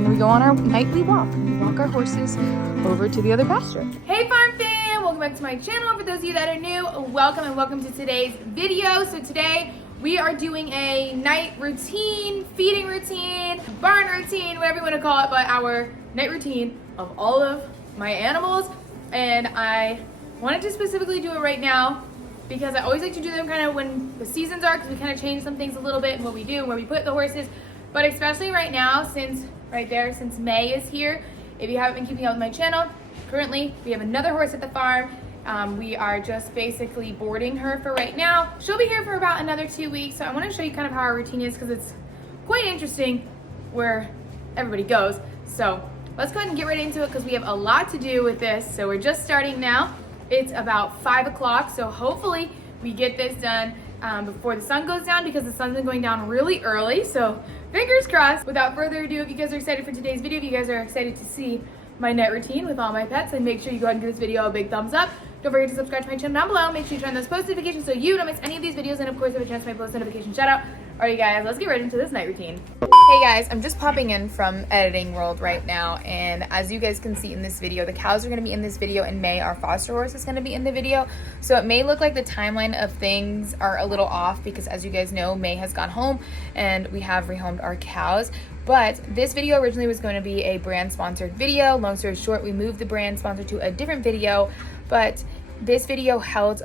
and then we go on our nightly walk. We walk our horses over to the other pasture. Hey farm fam, welcome back to my channel. For those of you that are new, welcome and welcome to today's video. So today we are doing a night routine, feeding routine, barn routine, whatever you want to call it, but our night routine of all of my animals. And I wanted to specifically do it right now because I always like to do them kind of when the seasons are, because we kind of change some things a little bit in what we do and where we put the horses. But especially right now, since May is here, if you haven't been keeping up with my channel, currently we have another horse at the farm. We are just basically boarding her for right now. She'll be here for about another 2 weeks. So I want to show you kind of how our routine is because it's quite interesting where everybody goes. So let's go ahead and get right into it because we have a lot to do with this. So we're just starting now. It's about 5 o'clock, so hopefully we get this done before the sun goes down because the sun's been going down really early, so fingers crossed. Without further ado, if you guys are excited for today's video, if you guys are excited to see my night routine with all my pets, then make sure you go ahead and give this video a big thumbs up. Don't forget to subscribe to my channel down below. Make sure you turn those post notifications so you don't miss any of these videos, and of course have a chance to my post notification shout out. Alright guys, let's get right into this night routine. Hey guys, I'm just popping in from editing world right now, and as you guys can see in this video, the cows are going to be in this video and May, our foster horse, is going to be in the video. So it may look like the timeline of things are a little off because, as you guys know, May has gone home and we have rehomed our cows. But this video originally was going to be a brand sponsored video. Long story short, we moved the brand sponsor to a different video, but this video held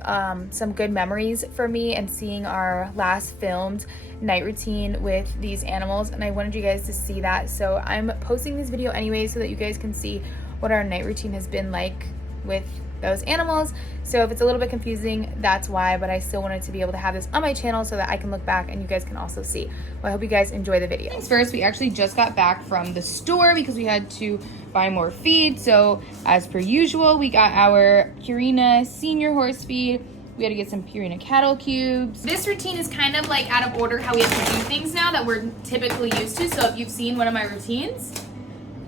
some good memories for me and seeing our last filmed night routine with these animals, and I wanted you guys to see that. So I'm posting this video anyway so that you guys can see what our night routine has been like with those animals. So if it's a little bit confusing, that's why, but I still wanted to be able to have this on my channel so that I can look back and you guys can also see. Well, I hope you guys enjoy the video. First, we actually just got back from the store because we had to buy more feed. So as per usual, we got our Purina senior horse feed. We had to get some Purina cattle cubes. This routine is kind of like out of order how we have to do things now that we're typically used to. So if you've seen one of my routines,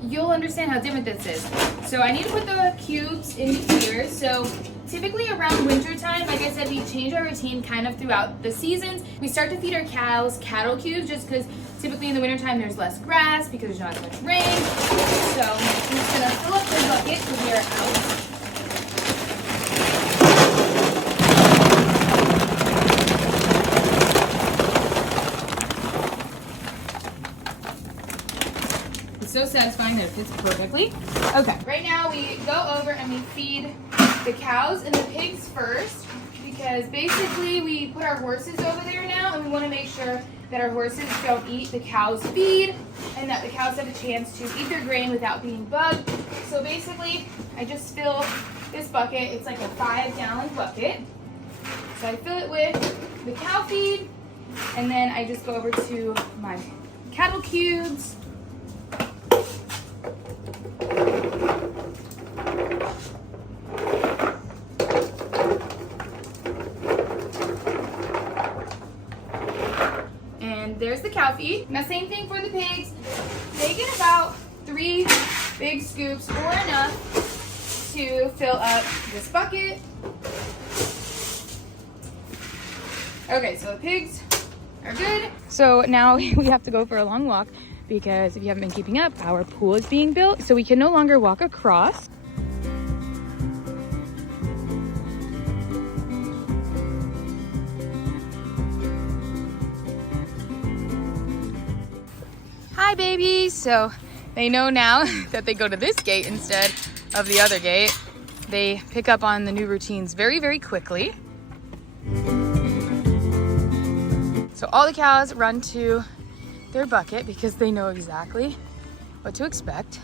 you'll understand how different this is. So I need to put the cubes in here. So typically around winter time, like I said, we change our routine kind of throughout the seasons. We start to feed our cows cattle cubes just because typically in the winter time there's less grass because there's not as much rain. So I'm just gonna fill up the bucket because we are out. So satisfying that it fits perfectly. Okay, right now we go over and we feed the cows and the pigs first because basically we put our horses over there now and we want to make sure that our horses don't eat the cows' feed and that the cows have a chance to eat their grain without being bugged. So basically I just fill this bucket. It's like a 5-gallon bucket. So I fill it with the cow feed and then I just go over to my cattle cubes. There's the cow feed. Now same thing for the pigs. They get about 3 big scoops or enough to fill up this bucket. Okay, so the pigs are good. So now we have to go for a long walk because if you haven't been keeping up, our pool is being built, so we can no longer walk across. Hi babies! So they know now that they go to this gate instead of the other gate. They pick up on the new routines very, very quickly. So all the cows run to their bucket because they know exactly what to expect.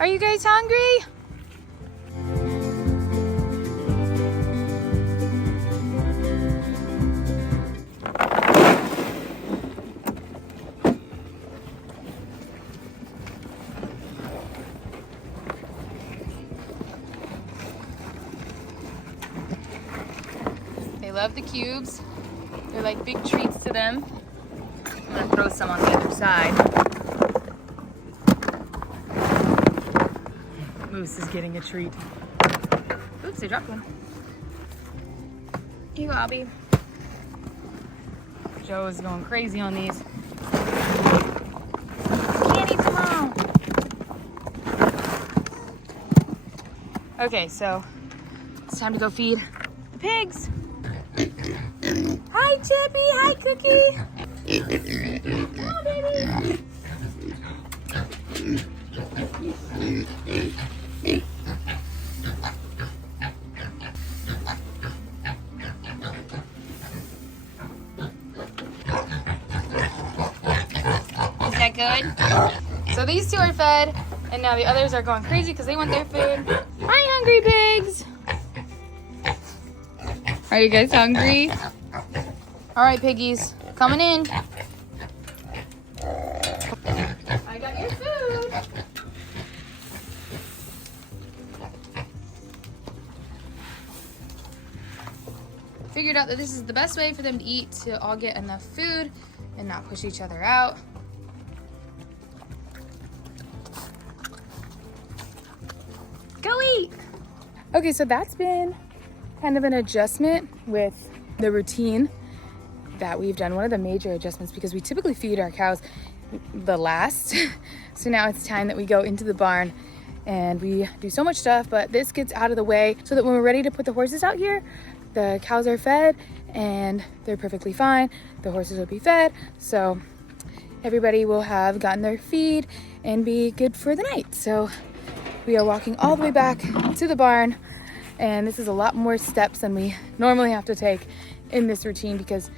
Are you guys hungry? They love the cubes. They're like big treats to them. I'm gonna throw some on the other side. Moose is getting a treat. Oops, I dropped one. Here you go, Albie. Joe is going crazy on these. Candy Okay, so it's time to go feed the pigs. Hi, Chippy. Hi, Cookie. Oh, baby. Is that good? So these two are fed, and now the others are going crazy because they want their food. Hi, hungry pigs. Are you guys hungry? All right, piggies, coming in. I got your food. Figured out that this is the best way for them to eat, to all get enough food and not push each other out. Go eat. Okay, so that's been kind of an adjustment with the routine that we've done. One of the major adjustments, because we typically feed our cows the last. So now it's time that we go into the barn and we do so much stuff, but this gets out of the way so that when we're ready to put the horses out here, the cows are fed and they're perfectly fine. The horses will be fed, so everybody will have gotten their feed and be good for the night. So we are walking all the way back to the barn, and this is a lot more steps than we normally have to take in this routine because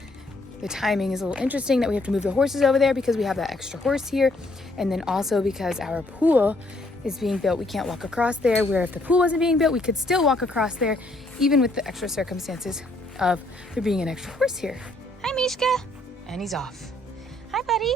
the timing is a little interesting that we have to move the horses over there because we have that extra horse here, and then also because our pool is being built. We can't walk across there, where if the pool wasn't being built, we could still walk across there, even with the extra circumstances of there being an extra horse here. Hi, Mishka. And he's off. Hi, buddy.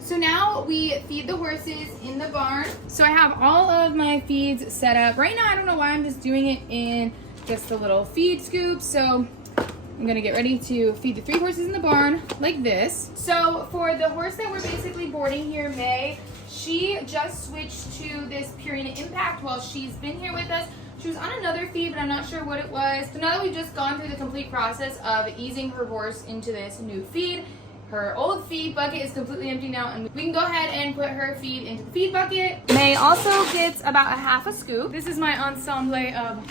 So now we feed the horses in the barn. So I have all of my feeds set up. Right now, I don't know why I'm just doing it in just a little feed scoop. So I'm gonna get ready to feed the 3 horses in the barn like this. So for the horse that we're basically boarding here, May, she just switched to this Purina Impact while she's been here with us. She was on another feed, but I'm not sure what it was. So now that we've just gone through the complete process of easing her horse into this new feed, her old feed bucket is completely empty now, and we can go ahead and put her feed into the feed bucket. May also gets about a half a scoop. This is my ensemble of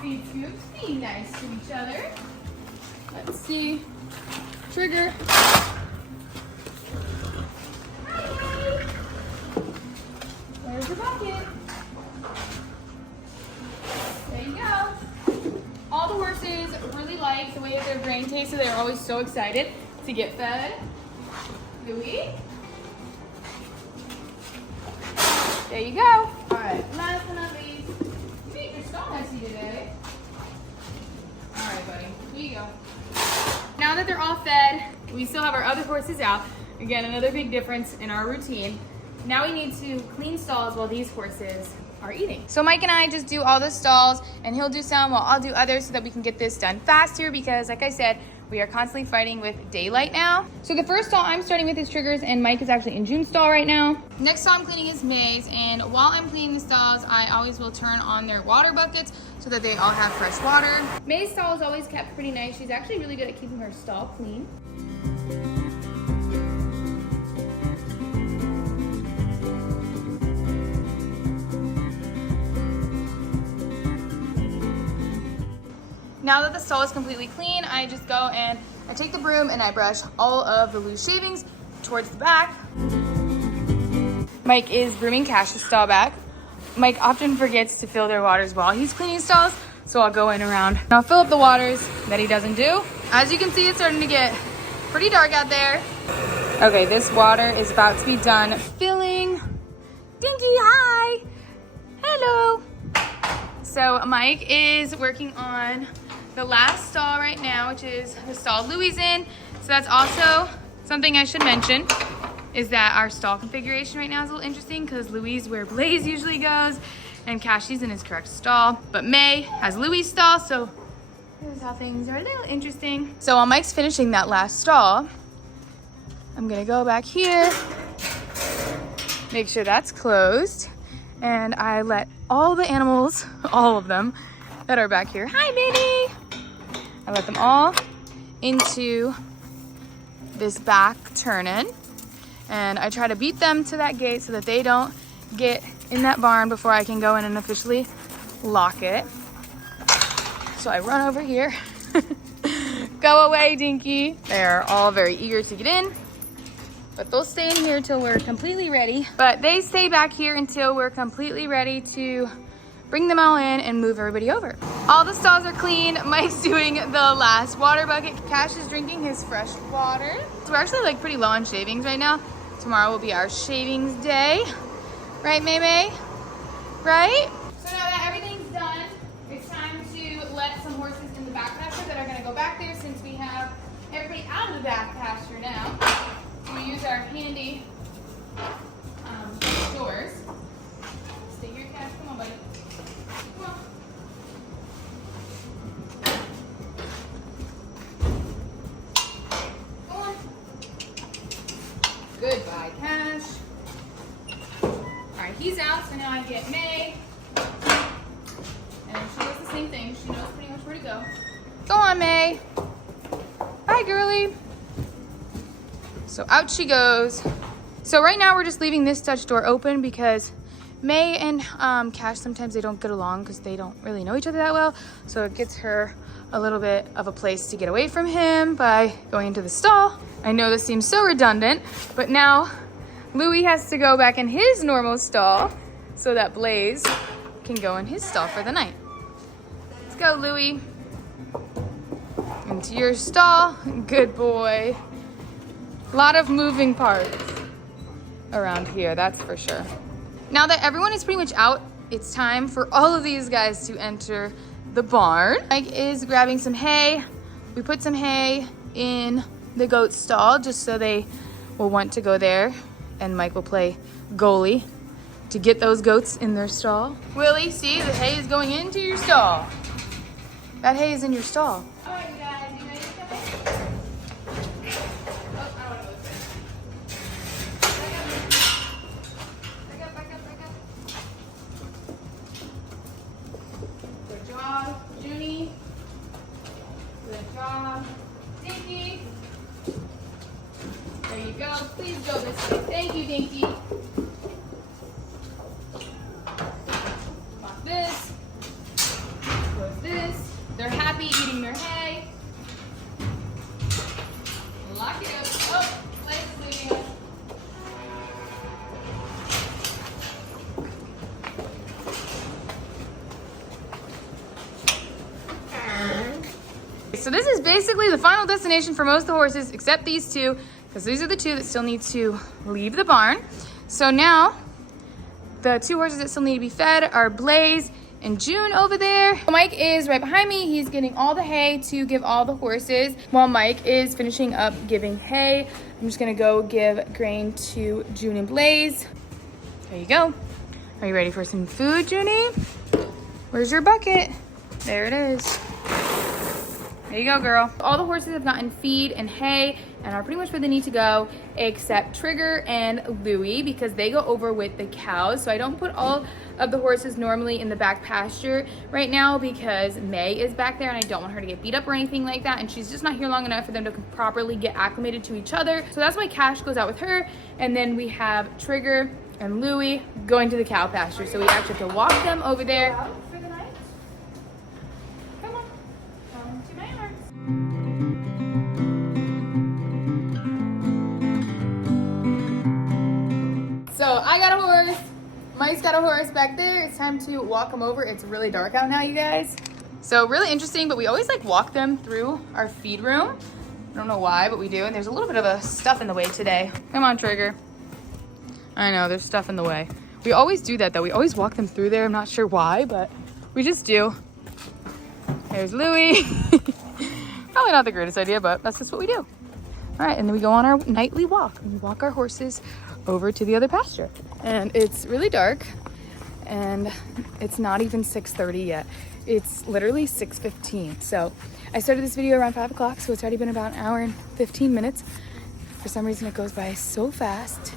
feed scoops. Be nice to each other. Let's see. Trigger. There's your bucket. There you go. All the horses really like the way that their grain tastes, so they're always so excited to get fed. Louis. There you go. All right, last but not least, you made your stall messy today. All right, buddy, here you go. Now that they're all fed, we still have our other horses out. Again, another big difference in our routine. Now we need to clean stalls while these horses are eating. So Mike and I just do all the stalls, and he'll do some while I'll do others so that we can get this done faster because, like I said, we are constantly fighting with daylight now. So the first stall I'm starting with is Triggers, and Mike is actually in June's stall right now. Next stall I'm cleaning is May's, and while I'm cleaning the stalls, I always will turn on their water buckets so that they all have fresh water. May's stall is always kept pretty nice. She's actually really good at keeping her stall clean. Now that the stall is completely clean, I just go and I take the broom and I brush all of the loose shavings towards the back. Mike is brooming Cash's stall back. Mike often forgets to fill their waters while he's cleaning stalls, so I'll go in around and I'll fill up the waters that he doesn't do. As you can see, it's starting to get pretty dark out there. Okay, this water is about to be done filling. Dinky, hi! Hello! So Mike is working on the last stall right now, which is the stall Louis in. So that's also something I should mention, is that our stall configuration right now is a little interesting because Louis is where Blaze usually goes and Cashy's in his correct stall. But May has Louis' stall, so this is how things are a little interesting. So while Mike's finishing that last stall, I'm gonna go back here, make sure that's closed, and I let all the animals, all of them that are back here, hi Minnie! I let them all into this back turn-in, and I try to beat them to that gate so that they don't get in that barn before I can go in and officially lock it. So I run over here. Go away, Dinky. They're all very eager to get in, but they'll stay in here till we're completely ready. But they stay back here until we're completely ready to bring them all in and move everybody over. All the stalls are clean. Mike's doing the last water bucket. Cash is drinking his fresh water. So we're actually like pretty low on shavings right now. Tomorrow will be our shavings day. Right, May May? Right? So now that everything's done, it's time to let some horses in the back pasture that are gonna go back there since we have everybody out of the back pasture now. So we use our handy doors. Stay here, Cash. Come on, buddy. Come on. Go on. Goodbye, Cash. Alright, he's out, so now I get May. And she does the same thing. She knows pretty much where to go. Go on, May. Bye, girly. So out she goes. So right now we're just leaving this Dutch door open because May and Cash, sometimes they don't get along because they don't really know each other that well. So it gets her a little bit of a place to get away from him by going into the stall. I know this seems so redundant, but now Louie has to go back in his normal stall so that Blaze can go in his stall for the night. Let's go, Louie. Into your stall. Good boy. A lot of moving parts around here, that's for sure. Now that everyone is pretty much out, it's time for all of these guys to enter the barn. Mike is grabbing some hay. We put some hay in the goat stall just so they will want to go there, and Mike will play goalie to get those goats in their stall. Willie, see, the hay is going into your stall. That hay is in your stall. All right, guys, you ready to come in? Oh, I don't want to go this way. Back up. Good job, Junie. Good job, Dinky. There you go. Please go this way. Thank you, Dinky. Lock this. Close this. They're happy eating their hay. Lock it up. Oh, Blaze is leaving us. So this is basically the final destination for most of the horses, except these two, because these are the two that still need to leave the barn. So now, the two horses that still need to be fed are Blaze and June over there. Mike is right behind me. He's getting all the hay to give all the horses. While Mike is finishing up giving hay, I'm just gonna go give grain to June and Blaze. There you go. Are you ready for some food, Junie? Where's your bucket? There it is. There you go, girl. All the horses have gotten feed and hay and are pretty much where they need to go, except Trigger and Louie, because they go over with the cows. So I don't put all of the horses normally in the back pasture right now because May is back there and I don't want her to get beat up or anything like that. And she's just not here long enough for them to properly get acclimated to each other. So that's why Cash goes out with her. And then we have Trigger and Louie going to the cow pasture. So we actually have to walk them over there. So I got a horse, Mike's got a horse back there. It's time to walk them over. It's really dark out now, you guys. So really interesting, but we always like walk them through our feed room. I don't know why, but we do. And there's a little bit of a stuff in the way today. Come on, Trigger. I know, there's stuff in the way. We always do that though. We always walk them through there. I'm not sure why, but we just do. There's Louie. Probably not the greatest idea, but that's just what we do. All right, and then we go on our nightly walk. And we walk our horses over to the other pasture. And it's really dark, and it's not even 6:30 yet. It's literally 6:15. So I started this video around 5 o'clock, so it's already been about an hour and 15 minutes. For some reason, it goes by so fast.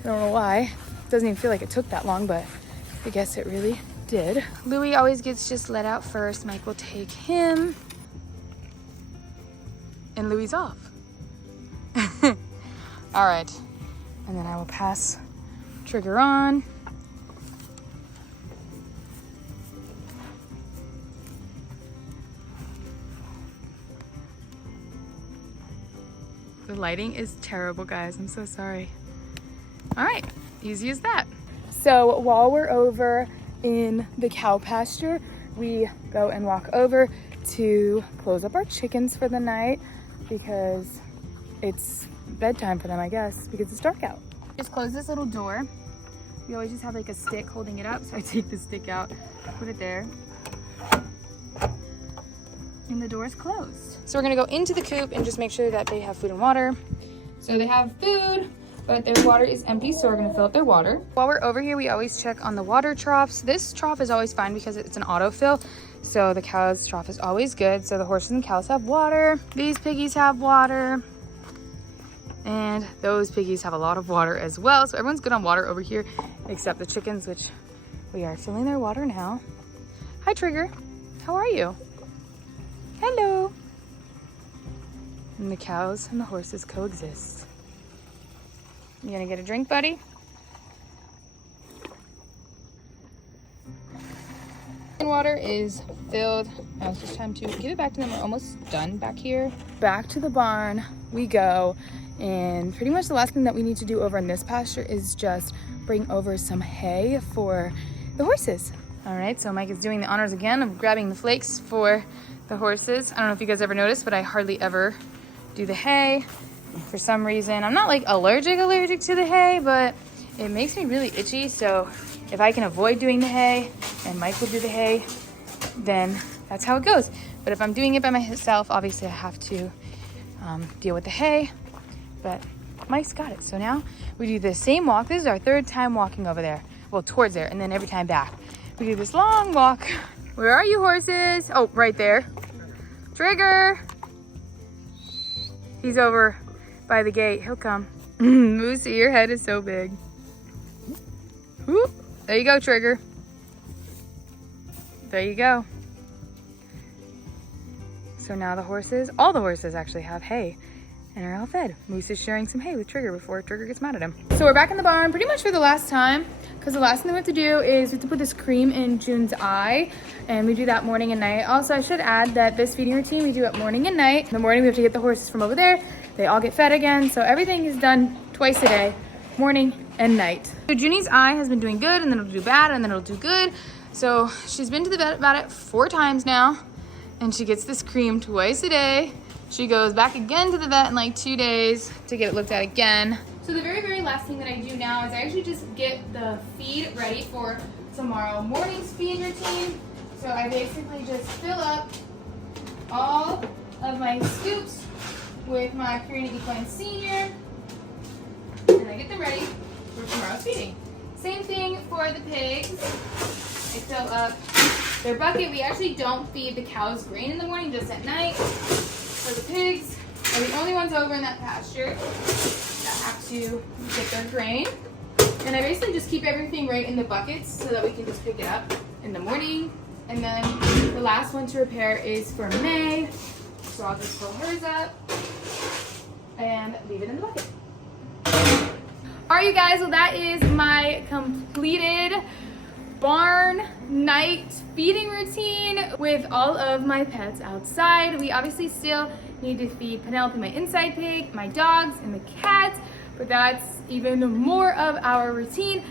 I don't know why. It doesn't even feel like it took that long, but I guess it really did. Louie always gets just let out first. Mike will take him. And Louie's off. All right. And then I will pass Trigger on. The lighting is terrible, guys. I'm so sorry. All right, easy as that. So while we're over in the cow pasture, we go and walk over to close up our chickens for the night because it's bedtime for them, I guess, because it's dark out. Just close this little door. We always just have like a stick holding it up, so I take the stick out, put it there, and the door is closed. So we're gonna go into the coop and just make sure that they have food and water. So they have food, but their water is empty, so we're gonna fill up their water. While we're over here, we always check on the water troughs. This trough is always fine because it's an autofill, so the cow's trough is always good. So the horses and cows have water. These piggies have water. And those piggies have a lot of water as well. So everyone's good on water over here, except the chickens, which we are filling their water now. Hi, Trigger. How are you? Hello. And the cows and the horses coexist. You gonna get a drink, buddy? And water is filled. Now it's just time to give it back to them. We're almost done back here. Back to the barn we go. And pretty much the last thing that we need to do over in this pasture is just bring over some hay for the horses. All right, so Mike is doing the honors again of grabbing the flakes for the horses. I don't know if you guys ever noticed, but I hardly ever do the hay for some reason. I'm not like allergic to the hay, but it makes me really itchy. So if I can avoid doing the hay and Mike will do the hay, then that's how it goes. But if I'm doing it by myself, obviously I have to deal with the hay. But Mike's got it. So now we do the same walk. This is our third time walking over there. Well, towards there, and then every time back. We do this long walk. Where are you, horses? Oh, right there. Trigger. He's over by the gate. He'll come. Moosey, your head is so big. Whoop. There you go, Trigger. There you go. So now the horses, all the horses actually have hay and are all fed. Moose is sharing some hay with Trigger before Trigger gets mad at him. So we're back in the barn pretty much for the last time, because the last thing we have to do is we have to put this cream in June's eye, and we do that morning and night. Also, I should add that this feeding routine we do it morning and night. In the morning we have to get the horses from over there. They all get fed again, so everything is done twice a day, morning and night. So Junie's eye has been doing good, and then it'll do bad, and then it'll do good. So she's been to the vet about it 4 times now, and she gets this cream twice a day. She goes back again to the vet in like 2 days to get it looked at again. So the very, very last thing that I do now is I actually just get the feed ready for tomorrow morning's feed routine. So I basically just fill up all of my scoops with my Purina Equine Senior, and I get them ready for tomorrow's feeding. Same thing for the pigs. I fill up their bucket. We actually don't feed the cows grain in the morning, just at night. For the pigs are the only ones over in that pasture that have to get their grain. And I basically just keep everything right in the buckets so that we can just pick it up in the morning. And then the last one to repair is for May. So I'll just fill hers up and leave it in the bucket. All right, you guys, well that is my completed barn night feeding routine with all of my pets outside. We obviously still need to feed Penelope, my inside pig, my dogs, and the cats, but that's even more of our routine.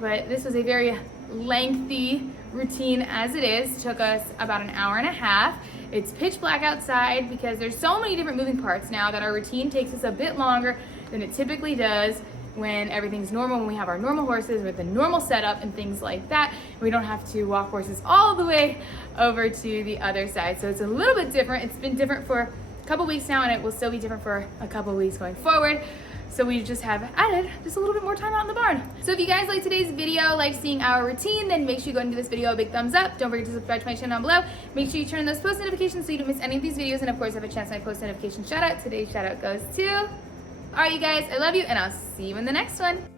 But this was a very lengthy routine as it is. It took us about an hour and a half. It's pitch black outside because there's so many different moving parts now that our routine takes us a bit longer than it typically does when everything's normal, when we have our normal horses with a normal setup and things like that. We don't have to walk horses all the way over to the other side. So it's a little bit different. It's been different for a couple weeks now, and it will still be different for a couple weeks going forward. So we just have added just a little bit more time out in the barn. So if you guys like today's video, like seeing our routine, then make sure you go and give this video a big thumbs up. Don't forget to subscribe to my channel down below. Make sure you turn on those post notifications so you don't miss any of these videos, and of course have a chance at my post notification shout out. Today's shout out goes to, all right, you guys, I love you, and I'll see you in the next one.